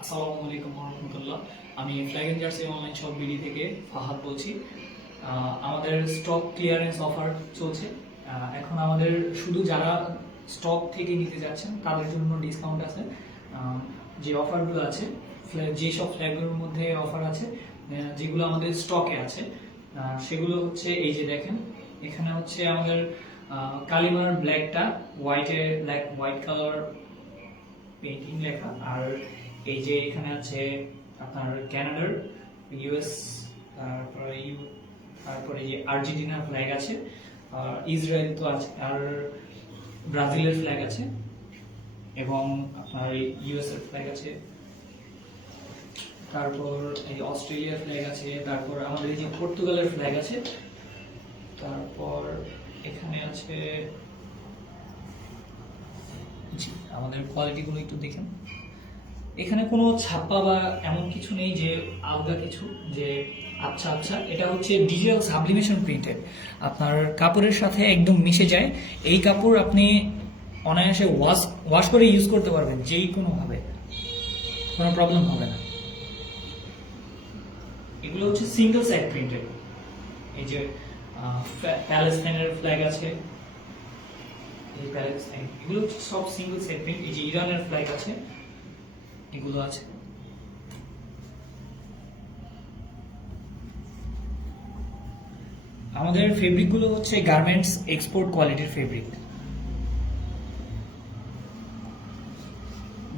আসসালামু আলাইকুম রহমতুল্লাহ। আমি flag and jersey online shop BD থেকে ফাহাদ বলছি। আমাদের স্টক ক্লিয়ারেন্স অফার চলছে। এখন আমাদের শুধু যারা স্টক থেকে নিতে যাচ্ছেন তাদের জন্য ডিসকাউন্ট আছে। যে অফারগুলো আছে, যেসব ফ্ল্যাগগুলোর মধ্যে অফার আছে, যেগুলো আমাদের স্টকে আছে, সেগুলো হচ্ছে এই যে দেখেন, এখানে হচ্ছে আমাদের কালিমার ব্ল্যাকটা হোয়াইট কালার পেইন্টিং লেখা। আর এই যে এখানে আছে আপনার কানাডার, ইউএস, তারপরে যে আর্জেন্টিনার ফ্ল্যাগ আছে, আর ইসরায়েল তো আছে, আর ব্রাজিলের ফ্ল্যাগ আছে, এবং আপনার ইউএস এর ফ্ল্যাগ আছে, তারপর এই অস্ট্রেলিয়ার ফ্ল্যাগ আছে, তারপর আমাদের এই যে পর্তুগালের ফ্ল্যাগ আছে, তারপর এখানে আছে। জি, আমাদের কোয়ালিটিগুলো একটু দেখেন। এখানে কোনো ছাপা বা এমন কিছু নেই যে আলগা কিছু, যে আচ্ছা আচ্ছা, এটা হচ্ছে ডিজিটাল সাবলিমেশন প্রিন্টেড, আপনার কাপড়ের সাথে একদম মিশে যায়। এই কাপড় আপনি অনায়াসে ওয়াশ করে ইউজ করতে পারবেন, যেই কোনোভাবে, কোনো প্রবলেম হবে না। এগুলো হচ্ছে সিঙ্গেল সাইড প্রিন্টেড। এই যে প্যালেস্তাইনের ফ্ল্যাগ আছে, এই প্যালেস্তাইন, এগুলো হচ্ছে সব সিঙ্গেল সাইড প্রিন্ট। এই যে ইরানের ফ্ল্যাগ আছে, এগুলো আছে। আমাদের ফেব্রিক গুলো হচ্ছে গার্মেন্টস এক্সপোর্ট কোয়ালিটির ফেব্রিক,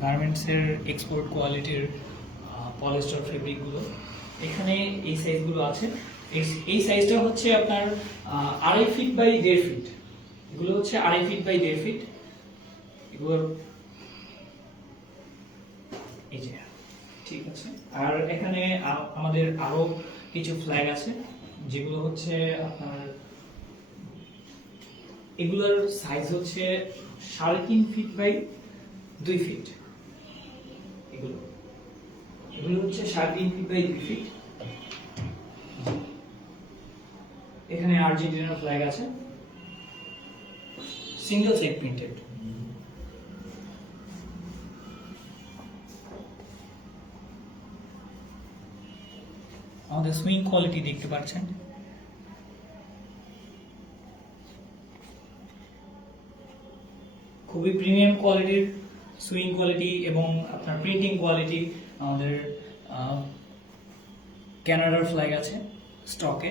গার্মেন্টস এর এক্সপোর্ট কোয়ালিটির পলিস্টার ফেব্রিক গুলো। এখানে এই সাইজগুলো আছে। এই সাইজটা হচ্ছে আপনার 2.5 ফিট বাই 1.5 ফিট। এগুলো হচ্ছে 2.5 ফিট বাই 1.5 ফিট। এগুলো এই যে, ঠিক আছে। আর এখানে আমাদের আরো কিছু ফ্ল্যাগ আছে, যেগুলো হচ্ছে আপনার, এগুলোর সাইজ হচ্ছে 3.5 ফিট বাই 2 ফিট। এগুলো এগুলো হচ্ছে 3.5 ফিট বাই 2 ফিট। এখানে আর্জেন্টিনার ফ্ল্যাগ আছে, সিঙ্গেল সাইড প্রিন্টেড। আমাদের সুইং কোয়ালিটি দেখতে পাচ্ছেন, খুবই প্রিমিয়াম কোয়ালিটির সুইং কোয়ালিটি এবং আপনার প্রিন্টিং কোয়ালিটি। আমাদের কানাডার ফ্ল্যাগ আছে স্টকে।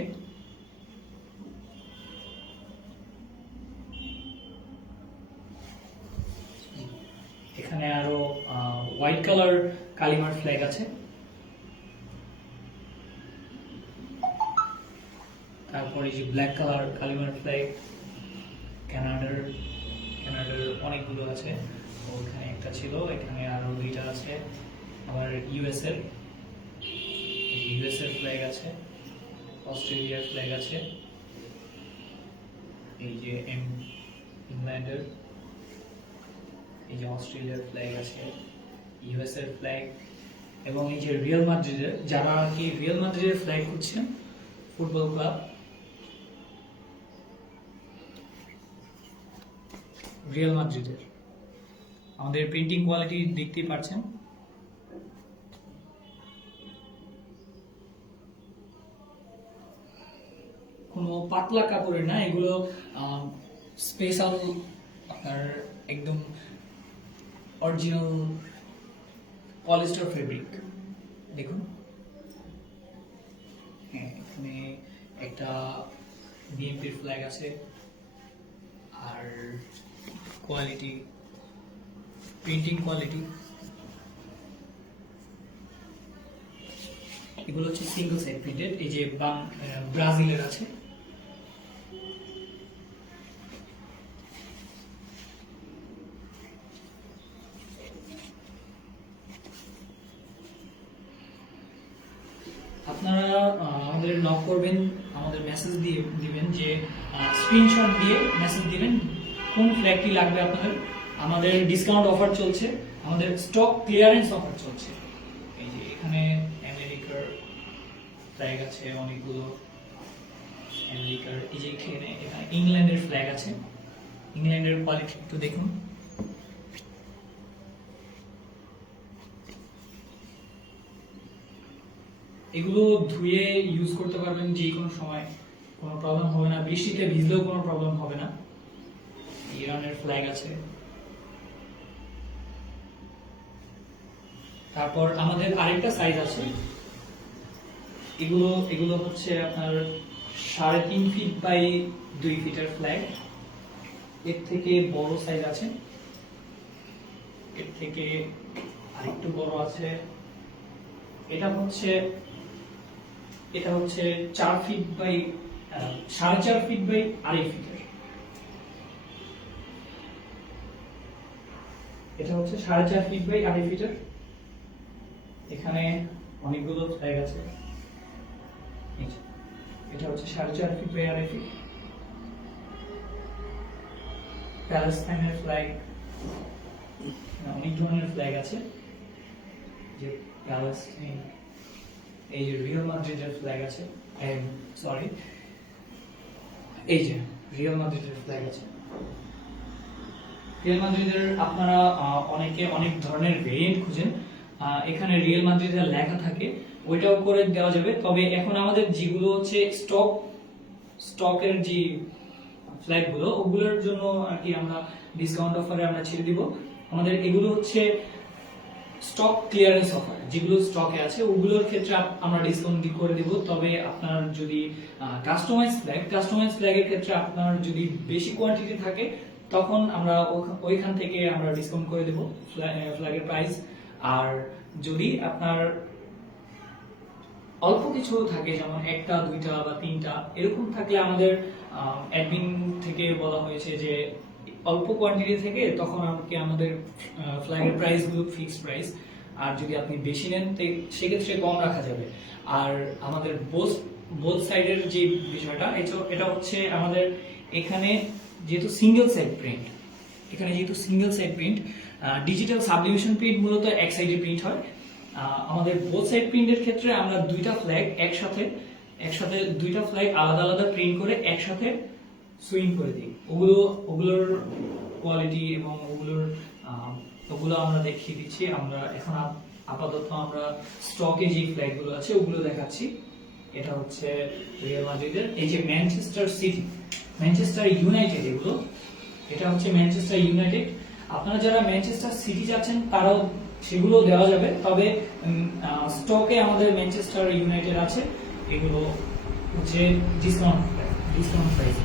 এখানে আরো হোয়াইট কালার কালিমার ফ্ল্যাগ আছে, তারপরে যে ব্ল্যাক কালার কালিমার ফ্ল্যাগ কানাডার অনেকগুলো আছে। ওখানে একটা ছিল, এখানে আরো 2টা আছে। আবার ইউএস এর ফ্ল্যাগ আছে, অস্ট্রেলিয়ার ফ্ল্যাগ আছে, এই যে ইংল্যান্ডের, এই যে অস্ট্রেলিয়ার ফ্ল্যাগ আছে, ইউএস এর ফ্ল্যাগ, এবং এই যে রিয়াল মাদ্রিদের, যারা কি রিয়াল মাদ্রিদের ফ্ল্যাগ খুঁজছেন, ফুটবল ক্লাব, রিয়াল মাদ্রিদের। আমাদের প্রিন্টিং কোয়ালিটি দেখতেই পাচ্ছেন। কোনো পাতলা কাপড়ের না, এগুলো স্পেশাল আপনার একদম অরিজিনাল পলিস্টার ফেব্রিক। দেখুন, হ্যাঁ, এখানে একটা বিএনপির ফ্ল্যাগ আছে। আর কোয়ালিটি, প্রিন্টিং কোয়ালিটি, এগুলো হচ্ছে সিঙ্গেল সাইড প্রিন্টেড। এই যে ব্রাজিলের আছে, আপনারা আমাদের নক করবেন, আমাদের মেসেজ দিয়ে দিবেন, যে স্ক্রিনশট দিয়ে মেসেজ দিবেন কোন ফ্ল্যাগটি লাগবে আপনাদের। আমাদের ডিসকাউন্ট অফার চলছে, আমাদের স্টক ক্লিয়ারেন্স অফার চলছে। এই যে এখানে আমেরিকার ফ্ল্যাগ আছে অনেকগুলো, আমেরিকার। এই যে এখানে ইংল্যান্ডের ফ্ল্যাগ আছে, ইংল্যান্ডের কোয়ালিটি একটু দেখুন। এগুলো ধুয়ে ইউজ করতে পারবেন যে কোনো সময়, কোনো প্রবলেম হবে না, বৃষ্টিতে ভিজলেও কোনো প্রবলেম হবে না। ইরানের ফ্ল্যাগ আছে। তারপর আমাদের আরেকটা সাইজ আছে, এগুলো এগুলো হচ্ছে আপনার 3.5 ফিট বাই 2 ফিটের ফ্ল্যাগ। এর থেকে বড় সাইজ আছে, এর থেকে আরেকটু বড় আছে। এটা হচ্ছে 4 ফিট বাই 4.5 ফিট বাই 2.5 ফিটের। এটা হচ্ছে 4.5 ফিট বাই 2.5 ফিটের। এখানে অনেকগুলো ফ্ল্যাগ আছে। এটা হচ্ছে 4.5 ফিট বাই 2.5 ফিট। প্যালেস্টাইনের ফ্ল্যাগ, অনেক ধরনের ফ্ল্যাগ আছে, যে প্যালেস্টাইন, এই যে রিয়াল মাদ্রিদের ফ্ল্যাগ আছে, সরি এই যে রিয়াল মাদ্রিদের ফ্ল্যাগ আছে। রিয়াল মাদ্রিদের আপনারা অনেকে অনেক ধরনের ভেরিয়েন্ট খুঁজেন, এখানে রিয়াল মাদ্রিদের লেখা থাকে, ওইটাও করে দেওয়া যাবে। তবে এখন আমাদের যেগুলো হচ্ছে স্টকের যে ফ্ল্যাগগুলো, ওগুলোর জন্য আর কি আমরা ডিসকাউন্ট অফারে আমরা ছেড়ে দিব। আমাদের এগুলো হচ্ছে স্টক ক্লিয়ারেন্স অফার, যেগুলো স্টকে আছে ওগুলোর ক্ষেত্রে আমরা ডিসকাউন্ট করে দিব। তবে আপনার যদি কাস্টমাইজ ফ্ল্যাগের ক্ষেত্রে আপনার যদি বেশি কোয়ান্টিটি থাকে, তখন আমরা ওইখান থেকে আমরা ডিসকাউন্ট করে দেব ফ্ল্যাগের প্রাইস। আর যদি আপনার অল্প কিছু থাকে, যেমন 1টা 2টা বা 3টা এরকম থাকলে, আমাদের অ্যাডমিন থেকে বলা হয়েছে যে অল্প কোয়ান্টিটি থেকে তখন আমাদের ফ্ল্যাগের প্রাইস গুলো ফিক্সড প্রাইস। আর যদি আপনি বেশি নেন সেক্ষেত্রে কম রাখা যাবে। আর আমাদের বোথ সাইডের যে বিষয়টা, এটা হচ্ছে আমাদের এখানে যেহেতু single side print, digital sublimation print মূলত এক সাইডে প্রিন্ট হয়। আমাদের বোথ সাইড প্রিন্টের ক্ষেত্রে আমরা দুইটা ফ্ল্যাগ একসাথে দুইটা ফ্ল্যাগ আলাদা আলাদা প্রিন্ট করে একসাথে সুইং করে দিই। ওগুলোর কোয়ালিটি এবং ওগুলো আমরা দেখিয়ে দিচ্ছি। আমরা এখন আপাতত আমরা স্টকে যে ফ্ল্যাগগুলো আছে ওগুলো দেখাচ্ছি। এটা হচ্ছে রিয়াল মাদ্রিদের, এই যে ম্যানচেস্টার ইউনাইটেড, এটা হচ্ছে ম্যানচেস্টার ইউনাইটেড। আপনারা যারা ম্যানচেস্টার সিটি যাচ্ছেন তারাও সেগুলো দেওয়া যাবে, তবে স্টকে আমাদের ম্যানচেস্টার ইউনাইটেড আছে, এগুলো হচ্ছে ডিসকাউন্ট প্রাইস।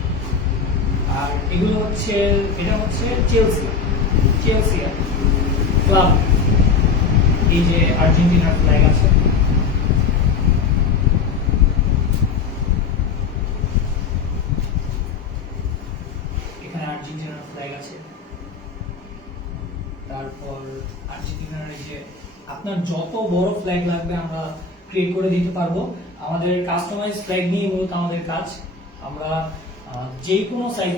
আর এগুলো হচ্ছে, এটা হচ্ছে চেলসি ক্লাব, এই যে আর্জেন্টিনার ফ্ল্যাগ আছে। এখানে আর্জেন্টিনার ফ্ল্যাগ আছে। তারপর আর্জেন্টিনার এই যে, আপনার যত বড় ফ্ল্যাগ লাগবে আমরা ক্রিয়েট করে দিতে পারবো। আমাদের কাস্টমাইজ ফ্ল্যাগ নিয়ে মূলত আমাদের কাজ। আমরা যে কোনো সাইজ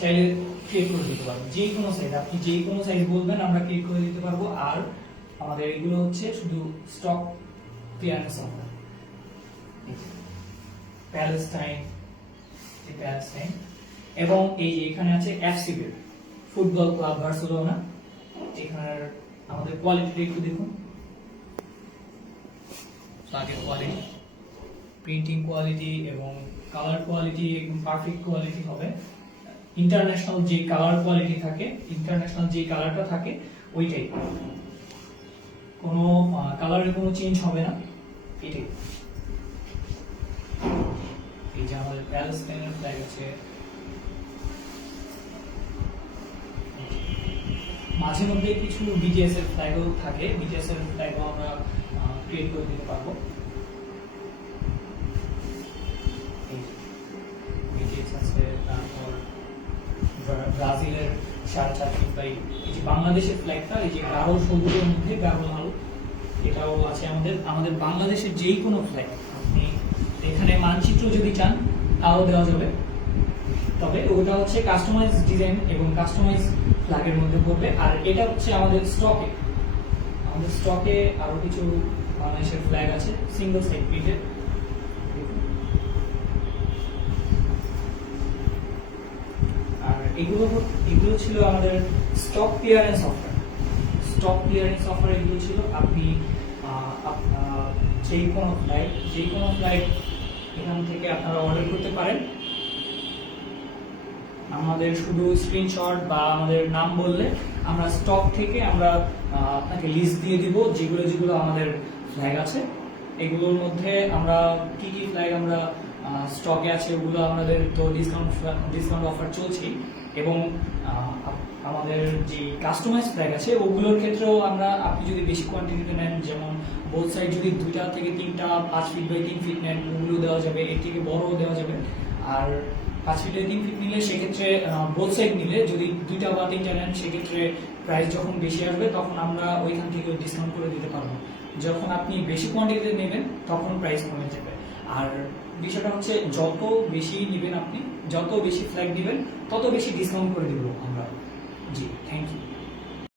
চাইলে ক্রিয়েট করে দিতে পারবো, যে কোনো সাইজ, আপনি যে কোনো সাইজ বলবেন আমরা ক্রিয়েট করে দিতে পারবো। আর আমাদের এগুলো হচ্ছে শুধু স্টক ক্লিয়ারেন্স অফার। প্যালেস্টাইন এবং এই যে এখানে আছে এফসি ফুটবল ক্লাব বার্সেলোনা। এখানে আমাদের কোয়ালিটি একটু দেখুন, কোয়ালিটি, প্রিন্টিং কোয়ালিটি এবং কালার কোয়ালিটি একদম পারফেক্ট কোয়ালিটি হবে। ইন্টারন্যাশনাল যে কালার কোয়ালিটি থাকে, ইন্টারন্যাশনাল যে কালারটা থাকে ওইটাই, কোনো কালারের কোনো চেঞ্জ হবে না, এটাই। এই যে আমাদের প্যালেস্টাইনের ফ্ল্যাগ আছে। মাঝে মধ্যে কিছু বিটিএস এর ফ্ল্যাগও থাকে, বিটিএস এর ফ্ল্যাগও আমরা ক্রিয়েট করে দিতে পারবো। বিটিএস আছে, তারপর ব্রাজিলের 4.5 ফিট বাই, এই যে বাংলাদেশের ফ্ল্যাগটা, এই যে গাঢ় সবুজের মধ্যে গাঢ় লাল, এটাও আছে আমাদের বাংলাদেশের যেই কোনো ফ্ল্যাগ, আপনি এখানে মানচিত্র যদি চান তাও দেওয়া যাবে। তবে ওটা হচ্ছে কাস্টমাইজ ডিজাইন এবং কাস্টমাইজ ফ্ল্যাগের মধ্যে পড়বে। আর এটা হচ্ছে আমাদের স্টকে আরো কিছু বাংলাদেশের ফ্ল্যাগ আছে, সিঙ্গেল সাইড প্রিন্টেড। আর এগুলো ছিল আমাদের স্টক ক্লিয়ারেন্স অফার। এগুলো ছিল, আপনি যে কোনো ফ্লাইট এখান থেকে আপনারা অর্ডার করতে পারেন। আমাদের শুধু স্ক্রিনশট বা আমাদের নাম বললে আমরা স্টক থেকে আমরা আপনাকে লিস্ট দিয়ে দিব যেগুলো যেগুলো আমাদের ফ্ল্যাগ আছে। এগুলোর মধ্যে আমরা কি কি ফ্ল্যাগ আমরা স্টকে আছে ওগুলো আমাদের তো ডিসকাউন্ট অফার চলছে, এবং আমাদের যে কাস্টমাইজ ফ্ল্যাগ আছে ওগুলোর ক্ষেত্রেও আপনি যদি বেশি কোয়ান্টিটিতে নেন, যেমন বোথ সাইড যদি 2টা থেকে 3টা 5 ফিট বাই 3 ফিট নেন ওগুলো দেওয়া যাবে, এর থেকে বড়ও দেওয়া যাবে। আর 5 ফিট বাই 3 ফিট নিলে সেক্ষেত্রে বোথ সাইড নিলে যদি 2টা বা 3টা নেন সেক্ষেত্রে প্রাইস যখন বেশি আসবে তখন আমরা ওইখান থেকে ডিসকাউন্ট করে দিতে পারবো। যখন আপনি বেশি কোয়ান্টিটিতে নেবেন তখন প্রাইস কমে যাবে। আর বিষয়টা হচ্ছে যত বেশি নেবেন আপনি, যত বেশি ফ্ল্যাগ দিবেন তত বেশি ডিসকাউন্ট করে দিব আমরা। জি, থ্যাংক ইউ।